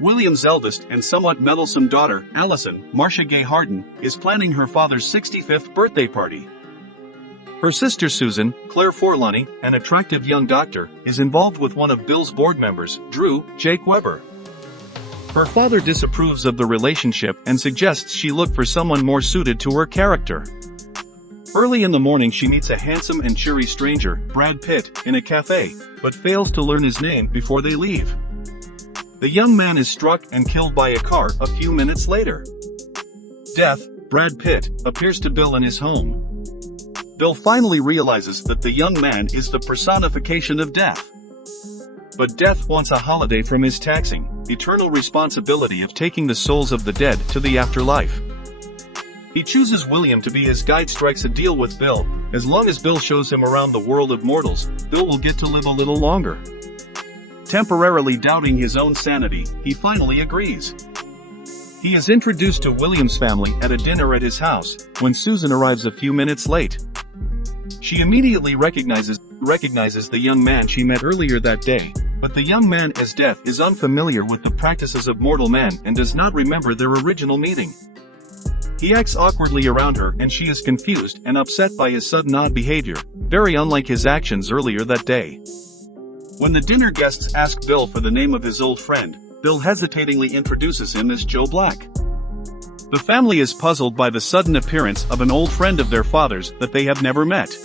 William's eldest and somewhat meddlesome daughter, Allison, Marcia Gay Harden, is planning her father's 65th birthday party. Her sister Susan, Claire Forlani, an attractive young doctor, is involved with one of Bill's board members, Drew, Jake Weber. Her father disapproves of the relationship and suggests she look for someone more suited to her character. Early in the morning she meets a handsome and cheery stranger, Brad Pitt, in a cafe, but fails to learn his name before they leave. The young man is struck and killed by a car a few minutes later. Death, Brad Pitt, appears to Bill in his home. Bill finally realizes that the young man is the personification of death. But Death wants a holiday from his taxing, eternal responsibility of taking the souls of the dead to the afterlife. He chooses William to be his guide, strikes a deal with Bill. As long as Bill shows him around the world of mortals, Bill will get to live a little longer. Temporarily doubting his own sanity, he finally agrees. He is introduced to William's family at a dinner at his house, when Susan arrives a few minutes late. She immediately recognizes the young man she met earlier that day, but the young man as Death is unfamiliar with the practices of mortal man and does not remember their original meeting. He acts awkwardly around her and she is confused and upset by his sudden odd behavior, very unlike his actions earlier that day. When the dinner guests ask Bill for the name of his old friend, Bill hesitatingly introduces him as Joe Black. The family is puzzled by the sudden appearance of an old friend of their father's that they have never met.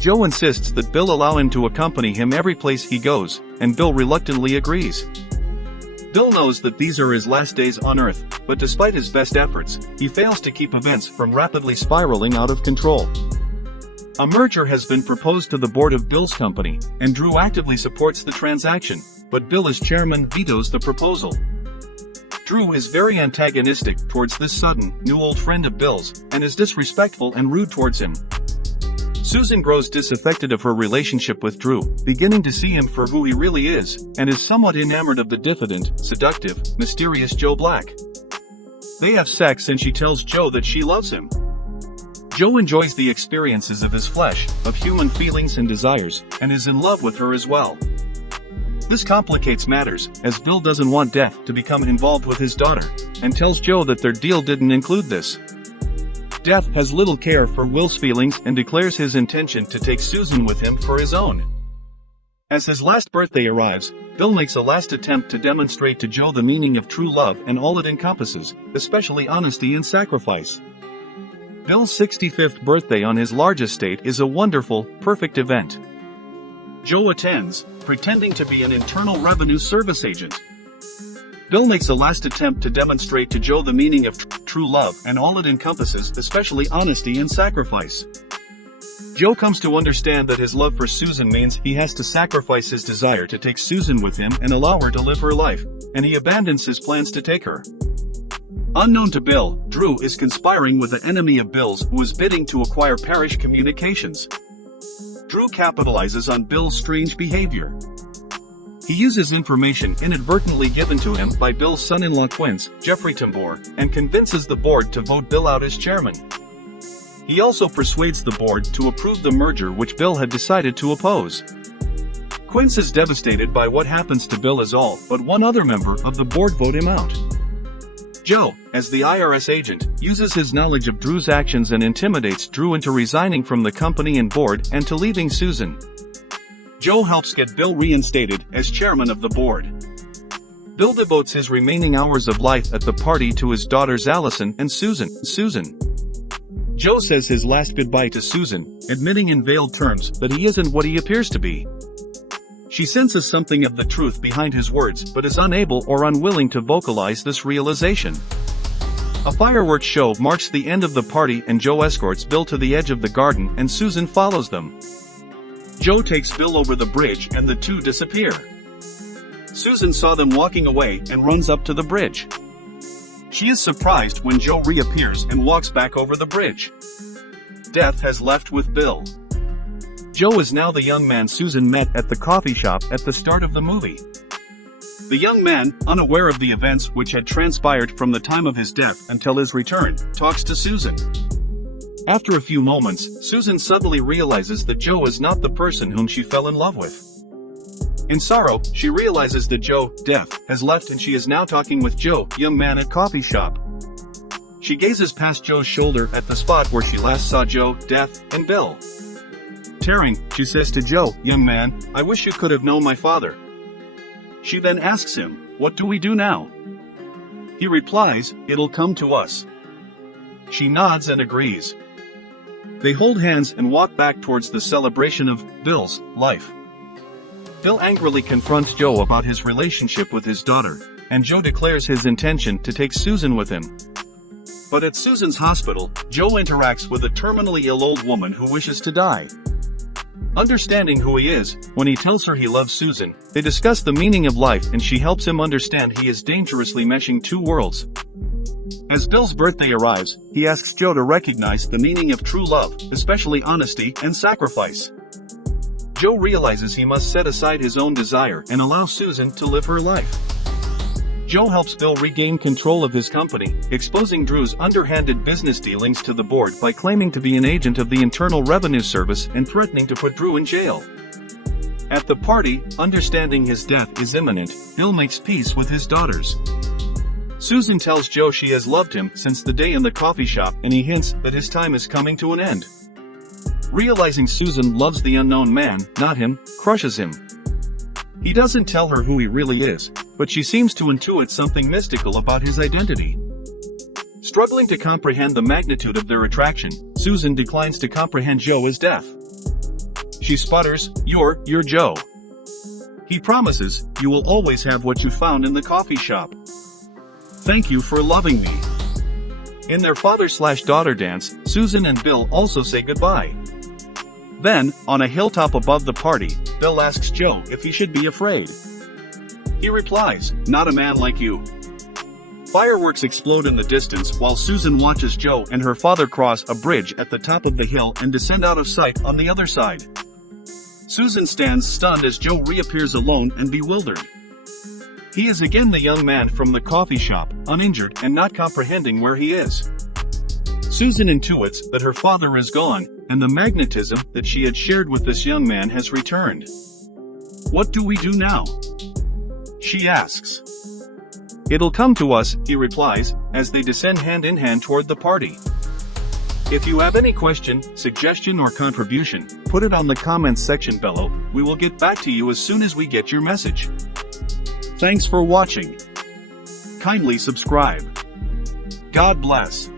Joe insists that Bill allow him to accompany him every place he goes, and Bill reluctantly agrees. Bill knows that these are his last days on Earth, but despite his best efforts, he fails to keep events from rapidly spiraling out of control. A merger has been proposed to the board of Bill's company, and Drew actively supports the transaction, but Bill as chairman vetoes the proposal. Drew is very antagonistic towards this sudden, new old friend of Bill's, and is disrespectful and rude towards him. Susan grows disaffected of her relationship with Drew, beginning to see him for who he really is, and is somewhat enamored of the diffident, seductive, mysterious Joe Black. They have sex and she tells Joe that she loves him. Joe enjoys the experiences of his flesh, of human feelings and desires, and is in love with her as well. This complicates matters, as Bill doesn't want Death to become involved with his daughter, and tells Joe that their deal didn't include this. Death has little care for Will's feelings and declares his intention to take Susan with him for his own. As his last birthday arrives, Bill makes a last attempt to demonstrate to Joe the meaning of true love and all it encompasses, especially honesty and sacrifice. Bill's 65th birthday on his large estate is a wonderful, perfect event. Joe attends, pretending to be an Internal Revenue Service agent. Bill makes a last attempt to demonstrate to Joe the meaning of true love and all it encompasses, especially honesty and sacrifice. Joe comes to understand that his love for Susan means he has to sacrifice his desire to take Susan with him and allow her to live her life, and he abandons his plans to take her. Unknown to Bill, Drew is conspiring with an enemy of Bill's who is bidding to acquire Parrish Communications. Drew capitalizes on Bill's strange behavior. He uses information inadvertently given to him by Bill's son-in-law Quince, Jeffrey Tambor, and convinces the board to vote Bill out as chairman. He also persuades the board to approve the merger which Bill had decided to oppose. Quince is devastated by what happens to Bill as all but one other member of the board vote him out. Joe, as the IRS agent, uses his knowledge of Drew's actions and intimidates Drew into resigning from the company and board and to leaving Susan. Joe helps get Bill reinstated as chairman of the board. Bill devotes his remaining hours of life at the party to his daughters Allison and Susan. Joe says his last goodbye to Susan, admitting in veiled terms that he isn't what he appears to be. She senses something of the truth behind his words but is unable or unwilling to vocalize this realization. A fireworks show marks the end of the party and Joe escorts Bill to the edge of the garden and Susan follows them. Joe takes Bill over the bridge and the two disappear. Susan saw them walking away and runs up to the bridge. She is surprised when Joe reappears and walks back over the bridge. Death has left with Bill. Joe is now the young man Susan met at the coffee shop at the start of the movie. The young man, unaware of the events which had transpired from the time of his death until his return, talks to Susan. After a few moments, Susan suddenly realizes that Joe is not the person whom she fell in love with. In sorrow, she realizes that Joe, deaf, has left and she is now talking with Joe, young man at coffee shop. She gazes past Joe's shoulder at the spot where she last saw Joe, deaf, and Bill. Tearing, she says to Joe, young man, I wish you could have known my father. She then asks him, what do we do now? He replies, it'll come to us. She nods and agrees. They hold hands and walk back towards the celebration of Bill's life. Bill angrily confronts Joe about his relationship with his daughter, and Joe declares his intention to take Susan with him. But at Susan's hospital, Joe interacts with a terminally ill old woman who wishes to die. Understanding who he is, when he tells her he loves Susan, they discuss the meaning of life and she helps him understand he is dangerously meshing two worlds. As Bill's birthday arrives, he asks Joe to recognize the meaning of true love, especially honesty and sacrifice. Joe realizes he must set aside his own desire and allow Susan to live her life. Joe helps Bill regain control of his company, exposing Drew's underhanded business dealings to the board by claiming to be an agent of the Internal Revenue Service and threatening to put Drew in jail. At the party, understanding his death is imminent, Bill makes peace with his daughters. Susan tells Joe she has loved him since the day in the coffee shop and he hints that his time is coming to an end. Realizing Susan loves the unknown man, not him, crushes him. He doesn't tell her who he really is, but she seems to intuit something mystical about his identity. Struggling to comprehend the magnitude of their attraction, Susan declines to comprehend Joe as deaf. She sputters, You're Joe. He promises, you will always have what you found in the coffee shop. Thank you for loving me. In their father-slash-daughter dance, Susan and Bill also say goodbye. Then, on a hilltop above the party, Bill asks Joe if he should be afraid. He replies, not a man like you. Fireworks explode in the distance while Susan watches Joe and her father cross a bridge at the top of the hill and descend out of sight on the other side. Susan stands stunned as Joe reappears alone and bewildered. He is again the young man from the coffee shop, uninjured and not comprehending where he is. Susan intuits that her father is gone, and the magnetism that she had shared with this young man has returned. What do we do now? She asks. It'll come to us, he replies, as they descend hand in hand toward the party. If you have any question, suggestion or contribution, put it on the comments section below. We will get back to you as soon as we get your message. Thanks for watching. Kindly subscribe. God bless.